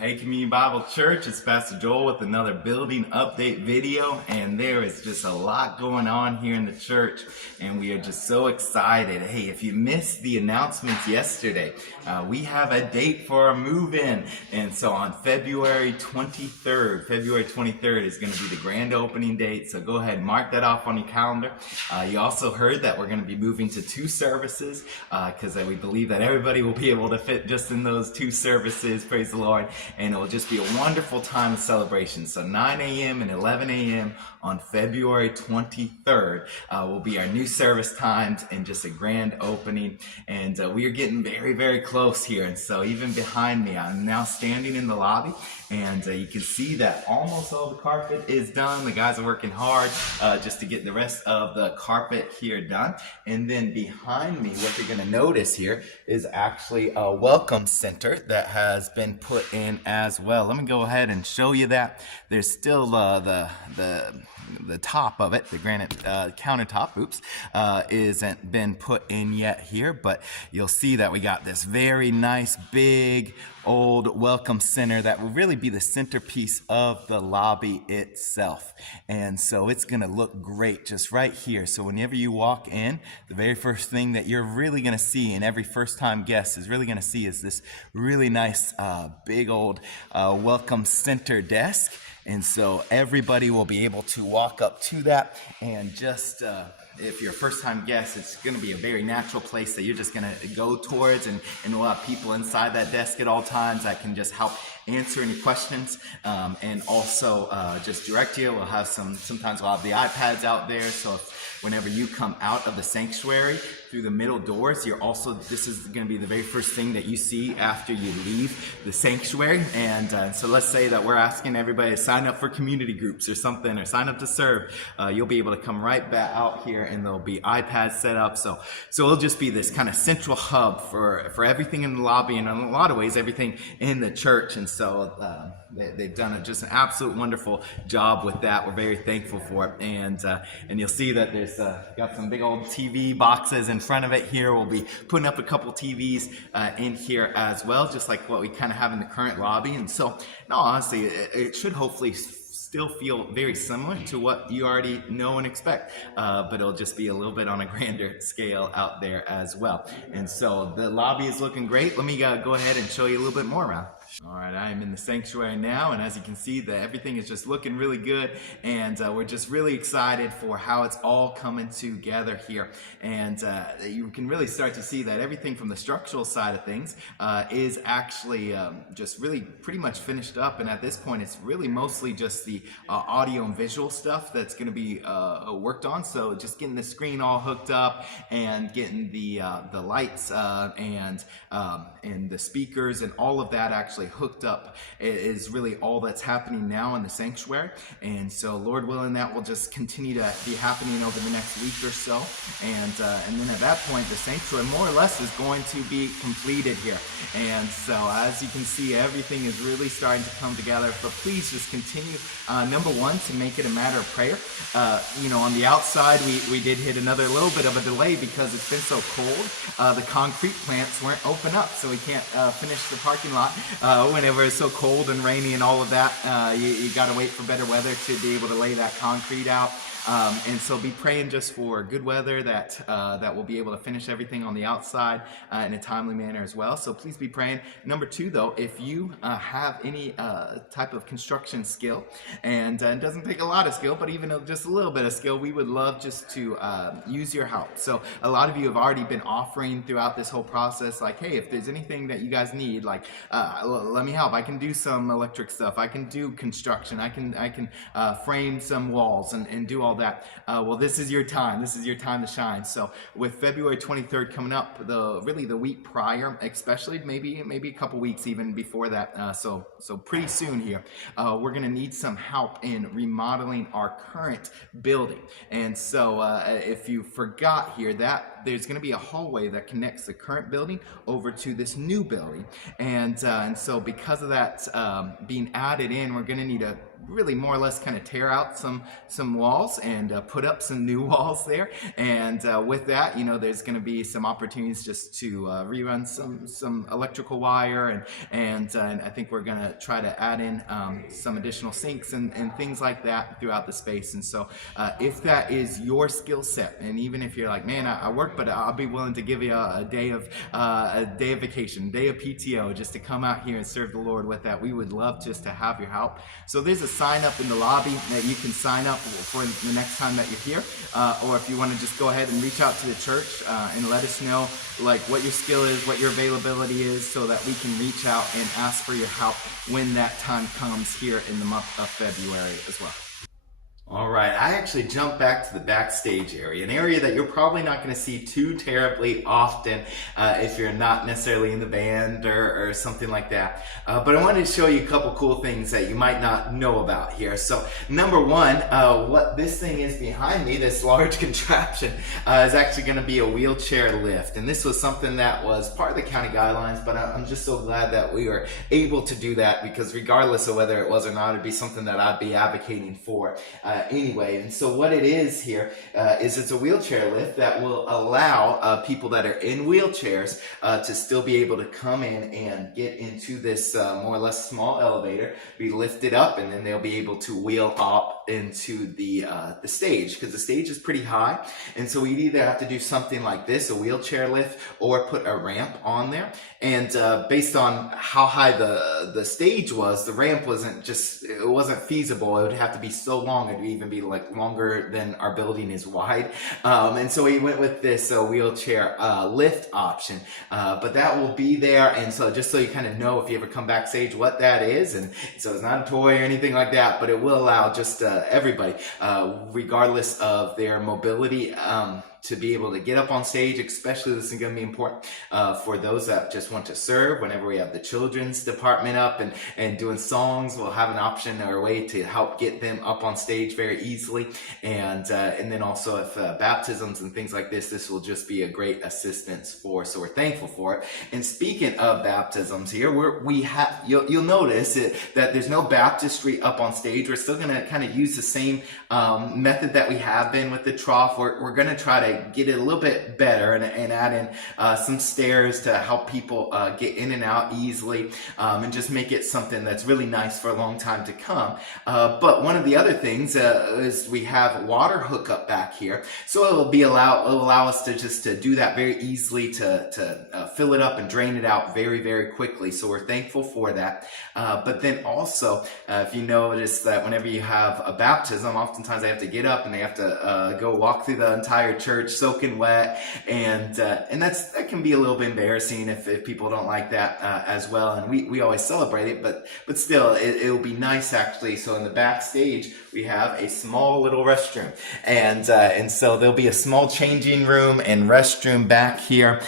Hey Community Bible Church, it's Pastor Joel with another building update video, and there is just a lot going on here in the church, and we are just so excited. Hey, if you missed the announcements yesterday, we have a date for our move-in, and so on February 23rd is going to be the grand opening date, so go ahead and mark that off on your calendar. You also heard that we're going to be moving to 2 services, because we believe that everybody will be able to fit just in those 2 services, praise the Lord. And it will just be a wonderful time of celebration. So 9 a.m. and 11 a.m. on February 23rd will be our new service times and just a grand opening. And we are getting very, very close here. And so even behind me, I'm now standing in the lobby. And you can see that almost all the carpet is done. The guys are working hard just to get the rest of the carpet here done. And then behind me, what you're going to notice here is actually a welcome center that has been put in as well. Let me go ahead and show you that. There's still the top of it, the granite countertop, isn't been put in yet here, but you'll see that we got this very nice big old welcome center that will really be the centerpiece of the lobby itself. And so it's going to look great just right here. So whenever you walk in, the very first thing that you're really going to see, and every first time guest is really going to see, is this really nice big old welcome center desk. And so everybody will be able to walk up to that, and just if you're a first-time guest, it's going to be a very natural place that you're just going to go towards, and we'll have people inside that desk at all times that can just help answer any questions, and also just direct you. We'll have sometimes we'll have the iPads out there, so whenever you come out of the sanctuary through the middle doors, this is going to be the very first thing that you see after you leave the sanctuary. And so let's say that we're asking everybody to sign up for community groups or something, or sign up to serve. You'll be able to come right back out here, and there'll be iPads set up. So it'll just be this kind of central hub for everything in the lobby, and in a lot of ways, everything in the church. And so they've done just an absolute wonderful job with that. We're very thankful for it. And you'll see that there's got some big old TV boxes in front of it here. We'll be putting up a couple TVs in here as well, just like what we kind of have in the current lobby. And so, no, honestly, it should hopefully still feel very similar to what you already know and expect, but it'll just be a little bit on a grander scale out there as well. And so the lobby is looking great. Let me go ahead and show you a little bit more around. All right, I am in the sanctuary now, and as you can see, everything is just looking really good, and we're just really excited for how it's all coming together here. And you can really start to see that everything from the structural side of things is actually just really pretty much finished up, and at this point, it's really mostly just the audio and visual stuff that's going to be worked on. So just getting the screen all hooked up, and getting the lights and the speakers and all of that actually hooked up is really all that's happening now in the sanctuary. And so Lord willing, that will just continue to be happening over the next week or so, and then at that point the sanctuary more or less is going to be completed here. And so as you can see, everything is really starting to come together, but please just continue, number one, to make it a matter of prayer. On the outside we did hit another little bit of a delay because it's been so cold. The concrete plants weren't open up, so we can't finish the parking lot whenever it's so cold and rainy and all of that. You got to wait for better weather to be able to lay that concrete out. And so be praying just for good weather that we'll be able to finish everything on the outside in a timely manner as well. So please be praying. Number 2, though, if you have any type of construction skill, and it doesn't take a lot of skill, but even just a little bit of skill, we would love just to use your help. So a lot of you have already been offering throughout this whole process, like, hey, if there's anything that you guys need, like, let me help. I can do some electric stuff. I can do construction. I can frame some walls and do all that. Well, this is your time. This is your time to shine. So with February 23rd coming up, the week prior, especially maybe a couple weeks even before that, so pretty soon here, we're going to need some help in remodeling our current building. And so if you forgot here, that there's going to be a hallway that connects the current building over to this new building. And so because of that being added in, we're going to need to really more or less kind of tear out some walls and put up some new walls there. And with that, there's going to be some opportunities just to rerun some electrical wire, and I think we're going to try to add in some additional sinks and things like that throughout the space. And so if that is your skill set, and even if you're like, man, I work, but I'll be willing to give you a day of vacation, day of PTO, just to come out here and serve the Lord with that, we would love just to have your help. So there's a sign up in the lobby that you can sign up for the next time that you're here, or if you want to just go ahead and reach out to the church and let us know like what your skill is, what your availability is, so that we can reach out and ask for your help when that time comes here in the month of February as well. All right, I actually jumped back to the backstage area, an area that you're probably not going to see too terribly often if you're not necessarily in the band or something like that. But I wanted to show you a couple cool things that you might not know about here. So number one, what this thing is behind me, this large contraption, is actually going to be a wheelchair lift. And this was something that was part of the county guidelines, but I'm just so glad that we were able to do that, because regardless of whether it was or not, it'd be something that I'd be advocating for. Anyway, and so what it is here is it's a wheelchair lift that will allow people that are in wheelchairs to still be able to come in and get into this more or less small elevator, be lifted up, and then they'll be able to wheel up into the stage, because the stage is pretty high. And so we'd either have to do something like this, a wheelchair lift, or put a ramp on there. And based on how high the stage was, the ramp wasn't feasible. It would have to be so long, it would even be like longer than our building is wide. And so we went with this wheelchair lift option, but that will be there. And so just so you kind of know, if you ever come backstage, what that is. And so it's not a toy or anything like that, but it will allow just everybody, regardless of their mobility, to be able to get up on stage. Especially this is going to be important for those that just want to serve. Whenever we have the children's department up and doing songs, we'll have an option or a way to help get them up on stage very easily. And then also if baptisms and things like this will just be a great assistance for. So we're thankful for it. And speaking of baptisms here, you'll notice that there's no baptistry up on stage. We're still going to kind of use the same method that we have been with the trough. We're going to try to get it a little bit better and add in some stairs to help people get in and out easily, and just make it something that's really nice for a long time to come. But one of the other things is we have water hookup back here, so it'll allow us to do that very easily, to fill it up and drain it out very, very quickly. So we're thankful for that. But then also, if you notice that whenever you have a baptism, oftentimes they have to get up and they have to go walk through the entire church soaking wet, and that can be a little bit embarrassing if people don't like that as well. And we always celebrate it, but still, it'll be nice actually. So in the backstage we have a small little restroom, and so there'll be a small changing room and restroom back here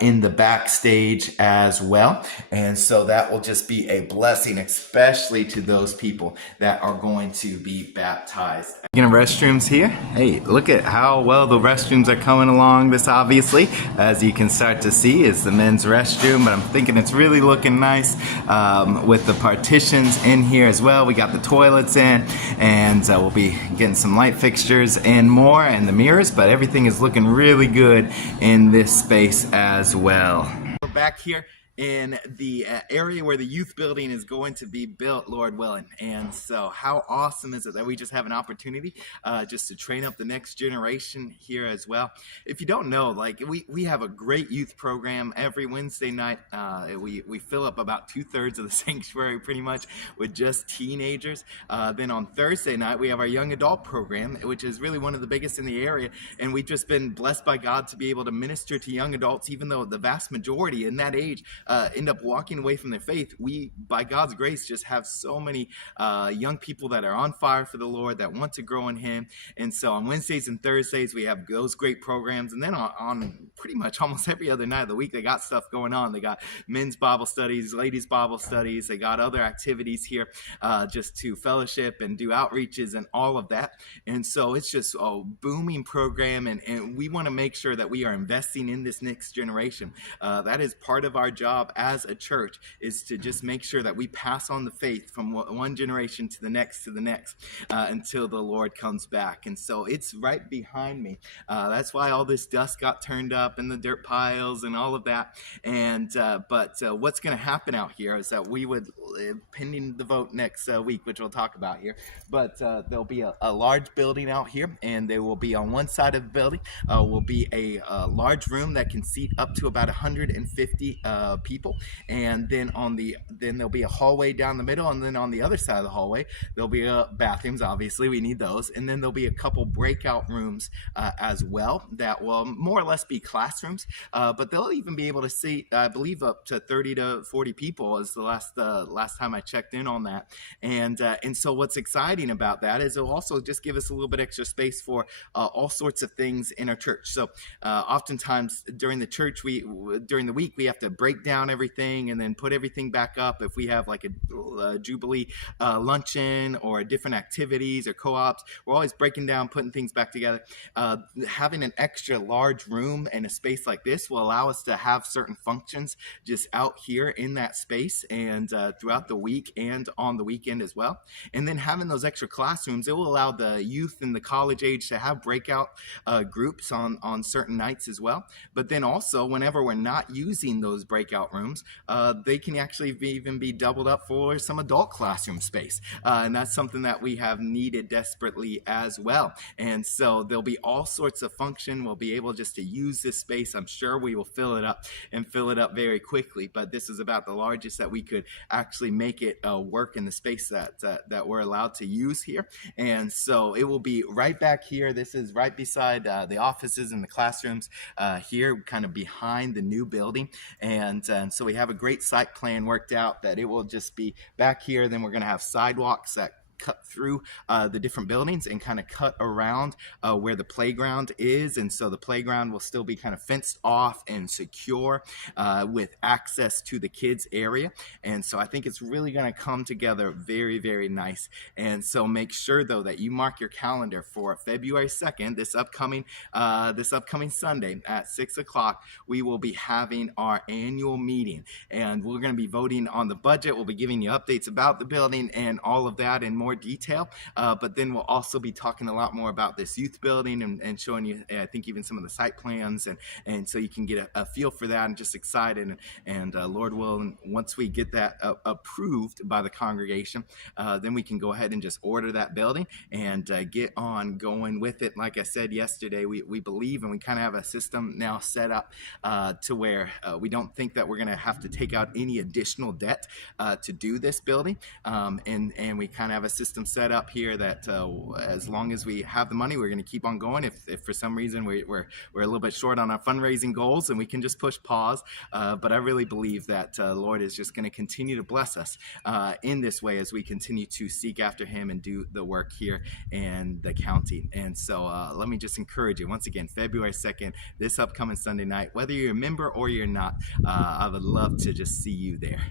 in the backstage as well. And so that will just be a blessing, especially to those people that are going to be baptized. Restrooms here. Hey, look at how well the restrooms are coming along. This obviously, as you can start to see, is the men's restroom, but I'm thinking it's really looking nice with the partitions in here as well. We got the toilets in, and we'll be getting some light fixtures and more, and the mirrors, but everything is looking really good in this space as well. We're back here in the area where the youth building is going to be built, Lord willing. And so how awesome is it that we just have an opportunity just to train up the next generation here as well. If you don't know, like we have a great youth program every Wednesday night. We fill up about 2/3 of the sanctuary pretty much with just teenagers. Then on Thursday night, we have our young adult program, which is really one of the biggest in the area. And we've just been blessed by God to be able to minister to young adults, even though the vast majority in that age end up walking away from their faith, we, by God's grace, just have so many young people that are on fire for the Lord, that want to grow in Him. And so on Wednesdays and Thursdays, we have those great programs. And then on pretty much almost every other night of the week, they got stuff going on. They got men's Bible studies, ladies' Bible studies. They got other activities here just to fellowship and do outreaches and all of that. And so it's just a booming program. And we want to make sure that we are investing in this next generation. That is part of our job as a church, is to just make sure that we pass on the faith from one generation to the next until the Lord comes back. And so it's right behind me. That's why all this dust got turned up and the dirt piles and all of that. And but what's going to happen out here is that we would, pending the vote next week, which we'll talk about here, but there'll be a large building out here, and there will be on one side of the building will be a large room that can seat up to about 150 people, and then there'll be a hallway down the middle, and then on the other side of the hallway there'll be bathrooms. Obviously, we need those, and then there'll be a couple breakout rooms as well that will more or less be classrooms, but they'll even be able to seat, I believe, up to 30 to 40 people is the last time I checked in on that. And so what's exciting about that is it'll also just give us a little bit extra space for all sorts of things in our church. So oftentimes during the week we have to break down everything and then put everything back up. If we have like a Jubilee luncheon or different activities or co-ops, we're always breaking down, putting things back together. Having an extra large room and a space like this will allow us to have certain functions just out here in that space, and throughout the week and on the weekend as well. And then having those extra classrooms, it will allow the youth and the college age to have breakout groups on certain nights as well. But then also, whenever we're not using those breakout rooms, they can actually even be doubled up for some adult classroom space. And that's something that we have needed desperately as well. And so there'll be all sorts of function. We'll be able just to use this space. I'm sure we will fill it up very quickly, but this is about the largest that we could actually make it work in the space that we're allowed to use here. And so it will be right back here. This is right beside the offices and the classrooms here, kind of behind the new building. And so we have a great site plan worked out that it will just be back here. Then we're going to have sidewalks that cut through the different buildings and kind of cut around where the playground is. And so the playground will still be kind of fenced off and secure with access to the kids area. And so I think it's really going to come together very, very nice. And so make sure though that you mark your calendar for February 2nd, this upcoming Sunday at 6 o'clock. We will be having our annual meeting, and we're going to be voting on the budget. We'll be giving you updates about the building and all of that and more detail, but then we'll also be talking a lot more about this youth building and showing you, I think, even some of the site plans, and so you can get a feel for that, and just excited. And Lord willing, once we get that approved by the congregation, then we can go ahead and just order that building and get on going with it. Like I said yesterday, we believe, and we kind of have a system now set up to where we don't think that we're going to have to take out any additional debt to do this building, and we kind of have a system set up here that as long as we have the money, we're going to keep on going. If for some reason we're a little bit short on our fundraising goals, and we can just push pause. But I really believe that Lord is just going to continue to bless us in this way as we continue to seek after Him and do the work here in the county. And so let me just encourage you once again, February 2nd, this upcoming Sunday night, whether you're a member or you're not, I would love to just see you there.